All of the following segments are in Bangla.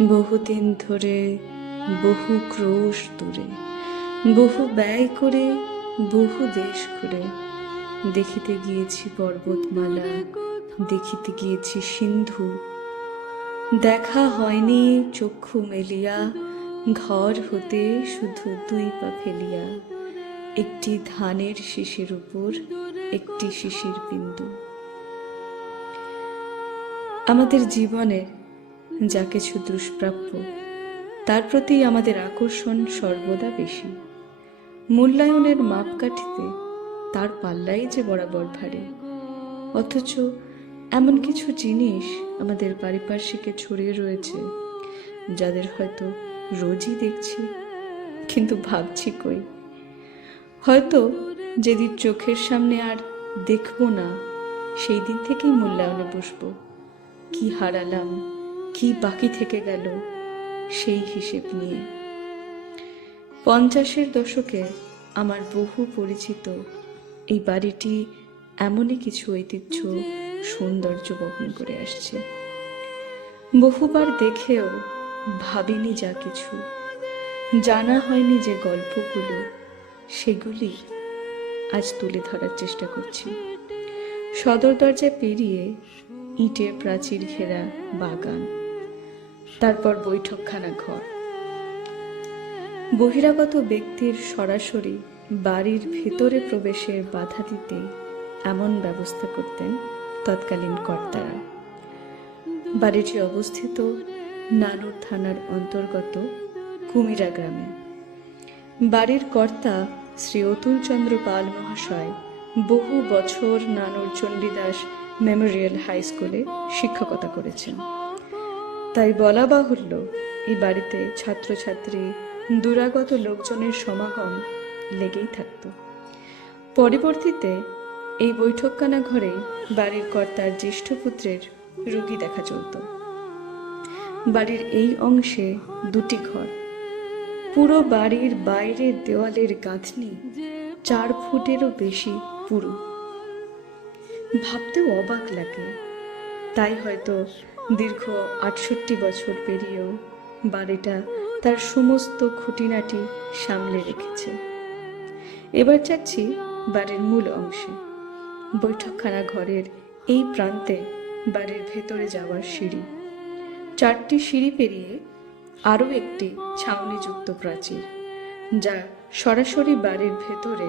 বহুদিন ধরে, বহু ক্রোশ দূরে, বহু ব্যয় করে, বহু দেশ ঘুরে দেখিতে গিয়েছি পর্বতমালা, দেখিতে গিয়েছি সিন্ধু। দেখা হয়নি চক্ষু মেলিয়া, ঘর হতে শুধু দুই পা ফেলিয়া একটি ধানের শীষের উপর একটি শিশির বিন্দু। আমাদের জীবনে যা কিছু দুষ্প্রাপ্য তার প্রতি আমাদের আকর্ষণ সর্বদা বেশি। মূল্যায়নের মাপকাঠিতে তার পাল্লাই যে বরাবর ভারী। অথচ এমন কিছু জিনিস আমাদের পারিপার্শ্বিকে ছড়িয়ে রয়েছে যাদের হয়তো রোজই দেখছি, কিন্তু ভাবছি কই। হয়তো যেদিন চোখের সামনে আর দেখবো না, সেই দিন থেকেই মূল্যায়নে বসবো। কি হারালাম, কি বাকি থেকে গেল, সেই হিসেব নিয়ে। 50-এর দশকে আমার বহু পরিচিত এই বাড়িটি এমনই কিছু ঐতিহ্য, সৌন্দর্য বহন করে আসছে। বহুবার দেখেও ভাবিনি যা কিছু, জানা হয়নি যে গল্পগুলো, সেগুলি আজ তুলে ধরার চেষ্টা করছি। সদর দরজা পেরিয়ে ইটের প্রাচীর ঘেরা বাগান, তারপর বৈঠকখানা ঘর। বহিরাগত ব্যক্তির সরাসরি বাড়ির ভেতরে প্রবেশের বাধা দিতে এমন ব্যবস্থা করতেন তৎকালীন কর্তারা। বাড়িটি অবস্থিত নানুর থানার অন্তর্গত কুমিরা গ্রামে। বাড়ির কর্তা শ্রী অতুল চন্দ্র পাল মহাশয় বহু বছর নানুর চণ্ডীদাস মেমোরিয়াল হাই স্কুলে শিক্ষকতা করেছেন। তাই বলা বাহুল্য, এই বাড়িতে ছাত্রছাত্রী, দূরাগত লোকজনের সমাগম লেগেই থাকত। পরবর্তীতে এই বৈঠকখানা ঘরে বাড়ির কর্তার জ্যেষ্ঠ পুত্রের রোগী দেখা চলত। বাড়ির এই অংশে দুটি ঘর। পুরো বাড়ির বাইরের দেওয়ালের গাঁথনি 4 ফুটেরও বেশি পুরু। ভাবতেও অবাক লাগে। তাই হয়তো দীর্ঘ 68 বছর পেরিয়েও বাড়িটা তার সমস্ত খুঁটিনাটি সামলে রেখেছে। এবার যাচ্ছি বাড়ির মূল অংশে। বৈঠকখানা ঘরের এই প্রান্তে বাড়ির ভেতরে যাওয়ার সিঁড়ি। 4টি সিঁড়ি পেরিয়ে আরও একটি ছাউনিযুক্ত প্রাচীর, যা সরাসরি বাড়ির ভেতরে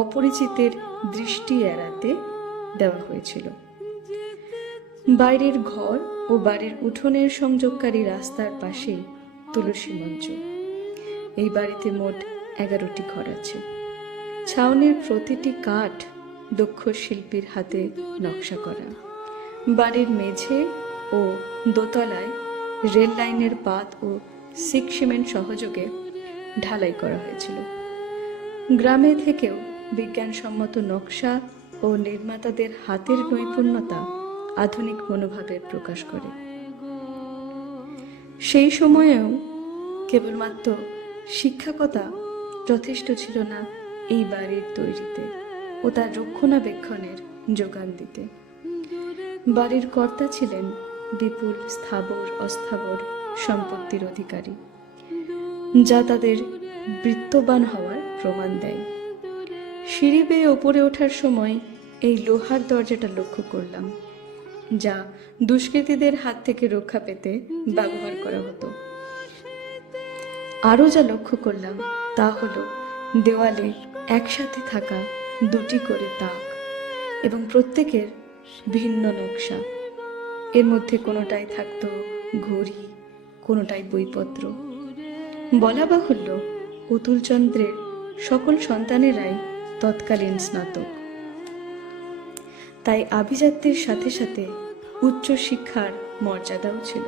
অপরিচিতের দৃষ্টি এড়াতে দেওয়া হয়েছিল। বাইরের ঘর ও বাড়ির উঠোনের সংযোগকারী রাস্তার পাশেই তুলসী মঞ্চ। এই বাড়িতে মোট 11টি ঘর আছে। ছাউনির প্রতিটি কাঠ দক্ষ শিল্পীর হাতে নকশা করা। বাড়ির মেঝে ও দোতলায় রেল লাইনের পাত ও সিক সিমেন্ট সহযোগে ঢালাই করা হয়েছিল। গ্রামে থেকেও বিজ্ঞানসম্মত নকশা ও নির্মাতাদের হাতের নৈপুণ্যতা আধুনিক মনোভাবের প্রকাশ করে। সেই সময়েও কেবলমাত্র শিক্ষকতা যথেষ্ট ছিল না এই বাড়ির তৈরিতে ও তার রক্ষণাবেক্ষণের যোগান দিতে। বাড়ির কর্তা ছিলেন বিপুল স্থাবর অস্থাবর সম্পত্তির অধিকারী, যা তাদের বৃত্তবান হওয়ার প্রমাণ দেয়। সিঁড়ি বেয়ে ওপরে ওঠার সময় এই লোহার দরজাটা লক্ষ্য করলাম, যা দুষ্কৃতীদের হাত থেকে রক্ষা পেতে ব্যবহার করা হতো। আরও যা লক্ষ্য করলাম তা হলো দেওয়ালে একসাথে থাকা 2টি করে তাক এবং প্রত্যেকের ভিন্ন নকশা। এর মধ্যে কোনোটাই থাকতো ঘড়ি, কোনোটাই বইপত্র। বলা বাহুল্য, অতুলচন্দ্রের সকল সন্তানেরাই তৎকালীন স্নাতক। তাই আভিজাত্যের সাথে সাথে উচ্চ শিক্ষার মর্যাদাও ছিল।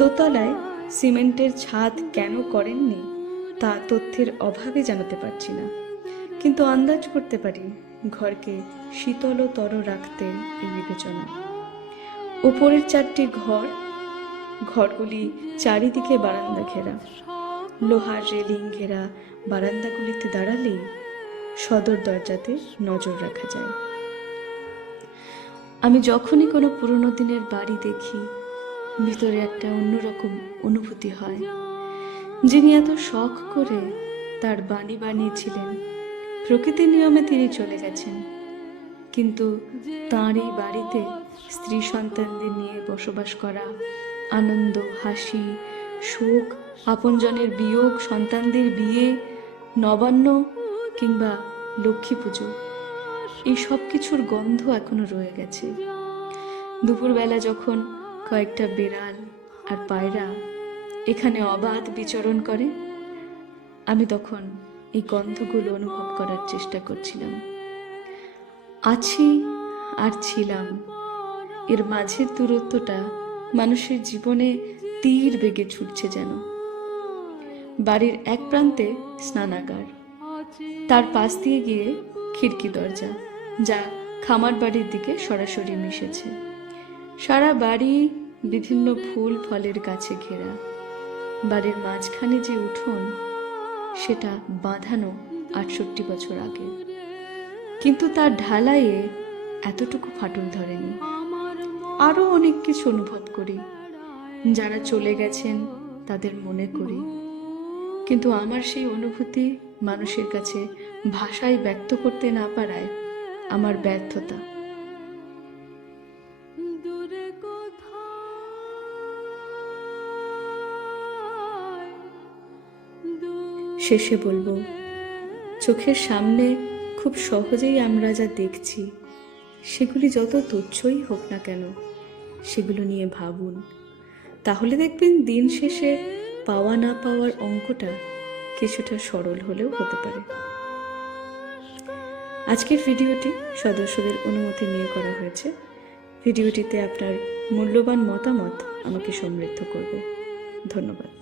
দোতলায় সিমেন্টের ছাদ কেন করেননি তা তথ্যের অভাবে জানাতে পারছি না, কিন্তু আন্দাজ করতে পারি ঘরকে শীতলতর রাখতে এই বিবেচনা। উপরের 4টি ঘরগুলি চারিদিকে বারান্দা ঘেরা। লোহার রেলিং ঘেরা বারান্দাগুলিতে দাঁড়ালেই সদর দরজাতে নজর রাখা যায়। আমি যখনই কোনো পুরনো দিনের বাড়ি দেখি ভিতরে একটা অন্যরকম অনুভূতি হয়। যিনি এত শখ করে তার বাণী বানিয়েছিলেন, প্রকৃতির নিয়মে তিনি চলে গেছেন, কিন্তু তাঁরই বাড়িতে স্ত্রী সন্তানদের নিয়ে বসবাস করা, আনন্দ, হাসি, সুখ, আপনজনের বিয়োগ, সন্তানদের বিয়ে, নবান্ন কিংবা লক্ষ্মী পুজো, এই সব কিছুর গন্ধ এখনো রয়ে গেছে। দুপুরবেলা যখন কয়েকটা বিড়াল আর পায়রা এখানে অবাধ বিচরণ করে, আমি তখন এই গন্ধগুলো অনুভব করার চেষ্টা করছিলাম। আছি আর ছিলাম, এর মাঝের দূরত্বটা মানুষের জীবনে তীর বেগে ছুটছে যেন। বাড়ির এক প্রান্তে স্নানাগার, তার পাশ দিয়ে গিয়ে খিড়কি দরজা, যা খামার বাড়ির দিকে সরাসরি মিশেছে। সারা বাড়ি বিভিন্ন ফুল ফলের গাছে ঘেরা। বাড়ির মাঝখানে যে উঠোন, সেটা বাঁধানো 68 বছর আগে, কিন্তু তার ঢালাইয়ে এতটুকু ফাটল ধরেনি। আরো অনেক কিছু অনুভব করি, যারা চলে গেছেন তাদের মনে করি, কিন্তু আমার সেই অনুভূতি মানুষের কাছে ভাষায় ব্যক্ত করতে না পারায় আমার ব্যর্থতা। শেষে বলবো, চোখের সামনে খুব সহজেই আমরা যা দেখছি, সেগুলি যত তুচ্ছই হোক না কেন, সেগুলো নিয়ে ভাবুন। তাহলে দেখবেন দিন শেষে পাওয়া না পাওয়ার অঙ্কটা কিছুটা সরল হলেও হতে পারে। আজকের ভিডিওটি সদস্যদের অনুমতি নিয়ে করা হয়েছে। ভিডিওটিতে আপনার মূল্যবান মতামত আমাকে সমৃদ্ধ করবে। ধন্যবাদ।